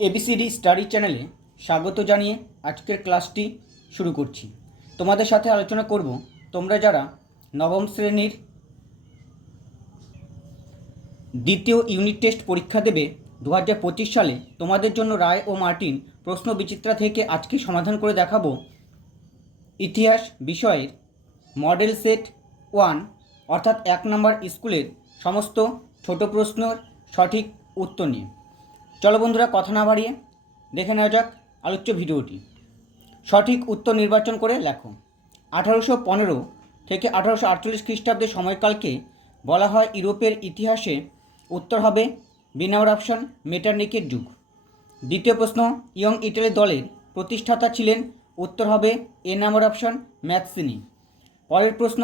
ABCD study চ্যানেলে স্বাগত জানিয়ে আজকের ক্লাসটি শুরু করছি। তোমাদের সাথে আলোচনা করব তোমরা যারা নবম শ্রেণীর দ্বিতীয় ইউনিট টেস্ট পরীক্ষা দেবে 2025 সালে, তোমাদের জন্য রায় ও মার্টিন প্রশ্ন বিচিত্রা থেকে আজকে সমাধান করে দেখাবো ইতিহাস বিষয়ের মডেল সেট 1 অর্থাৎ 1 নম্বর স্কুলের সমস্ত ছোট প্রশ্নের সঠিক উত্তর নিয়ে। চলো বন্ধুরা, কথা না বাড়িয়ে দেখে নেওয়া যাক আলোচ্য ভিডিওটি। সঠিক উত্তর নির্বাচন করে লেখো। 1815 থেকে 1848 খ্রিস্টাব্দের সময়কালকে বলা হয় ইউরোপের ইতিহাসে। উত্তর হবে বি নাম্বার অপশন মেটারনিকের যুগ। দ্বিতীয় প্রশ্ন, ইয়ং ইটালি দলের প্রতিষ্ঠাতা ছিলেন। উত্তর হবে এ নাম্বার অপশন ম্যাথসিনি। পরের প্রশ্ন,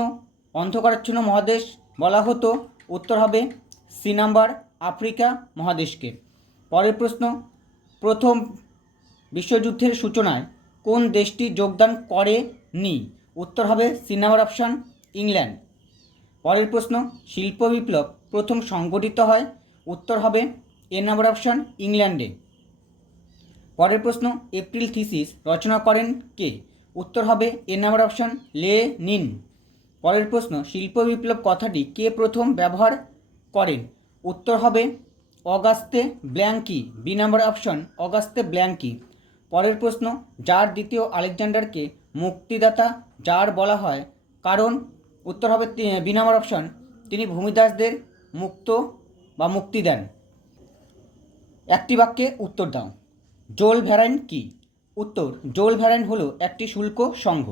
অন্ধকারাচ্ছন্ন মহাদেশ বলা হতো। উত্তর হবে সি নাম্বার আফ্রিকা মহাদেশকে। পরের প্রশ্ন, প্রথম বিশ্বযুদ্ধের সূচনায় কোন দেশটি যোগদান করেনি? উত্তর হবে সি নাম্বার অপশন ইংল্যান্ড। পরের প্রশ্ন, শিল্প বিপ্লব প্রথম সংগঠিত হয়। উত্তর হবে এ নাম্বার অপশন ইংল্যান্ডে। পরের প্রশ্ন, এপ্রিল থিসিস রচনা করেন কে? উত্তর হবে এ নাম্বার অপশন লেনিন। পরের প্রশ্ন, শিল্প বিপ্লব কথাটি কে প্রথম ব্যবহার করেন? উত্তর হবে অগাস্তে Blanqui, B number option অগাস্তে Blanqui. পরের প্রশ্ন, জার দ্বিতীয় আলেকজান্ডারকে মুক্তিদাতা জার বলা হয় কারণ? উত্তর হবে বি নাম্বার অপশন তিনি ভূমিদাসদের মুক্তি দেন। একটি বাক্যে উত্তর দাও। জোল ভ্যারাইন কি? উত্তর, জোল ভ্যারাইন হলো একটি শুল্ক সংঘ।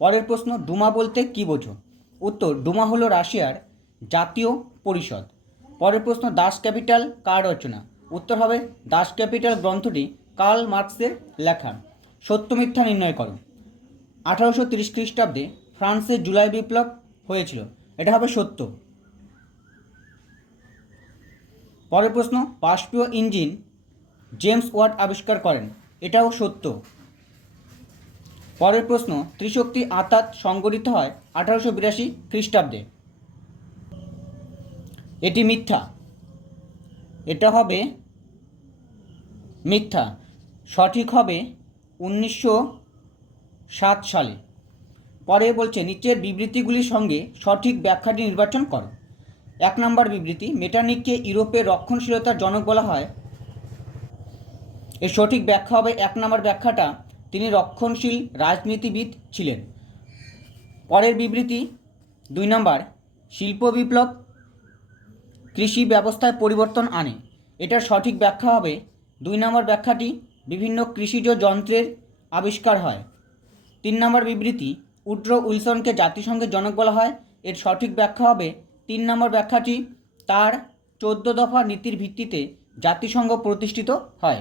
পরের প্রশ্ন, ডুমা বলতে কি বোঝো? উত্তর, ডুমা হলো রাশিয়ার জাতীয় পরিষদ। পরের প্রশ্ন, দাস ক্যাপিটাল কার রচনা? উত্তর হবে দাস ক্যাপিটাল গ্রন্থটি কার্ল মার্কসের লেখা। সত্য মিথ্যা নির্ণয় করো। 1830 খ্রিস্টাব্দে ফ্রান্সে জুলাই বিপ্লব হয়েছিল। এটা হবে সত্য। পরের প্রশ্ন, বাষ্পীয় ইঞ্জিন জেমস ওয়াট আবিষ্কার করেন। এটাও সত্য। পরের প্রশ্ন, ত্রিশক্তি আতাত সংগঠিত হয় 1882 খ্রিস্টাব্দে। এটি মিথ্যা। এটা হবে মিথ্যা। সঠিক হবে 1907 সালে। পরে বলছে নিচের বিবৃতিগুলির সঙ্গে সঠিক ব্যাখ্যাটি নির্বাচন করো। 1 নম্বর বিবৃতি, মেটারনিককে ইউরোপের রক্ষণশীলতার জনক বলা হয়। এর সঠিক ব্যাখ্যা হবে 1 নম্বর ব্যাখ্যাটা, তিনি রক্ষণশীল রাজনীতিবিদ ছিলেন। পরের বিবৃতি 2 নম্বর, শিল্প বিপ্লব কৃষি ব্যবস্থায় পরিবর্তন আনে। এটার সঠিক ব্যাখ্যা হবে 2 নম্বর ব্যাখ্যাটি, বিভিন্ন কৃষিজ যন্ত্রের আবিষ্কার হয়। 3 নম্বর বিবৃতি, উড্রো উইলসনকে জাতিসংঘের জনক বলা হয়। এর সঠিক ব্যাখ্যা হবে 3 নম্বর ব্যাখ্যাটি, তার 14 দফা নীতির ভিত্তিতে জাতিসংঘ প্রতিষ্ঠিত হয়।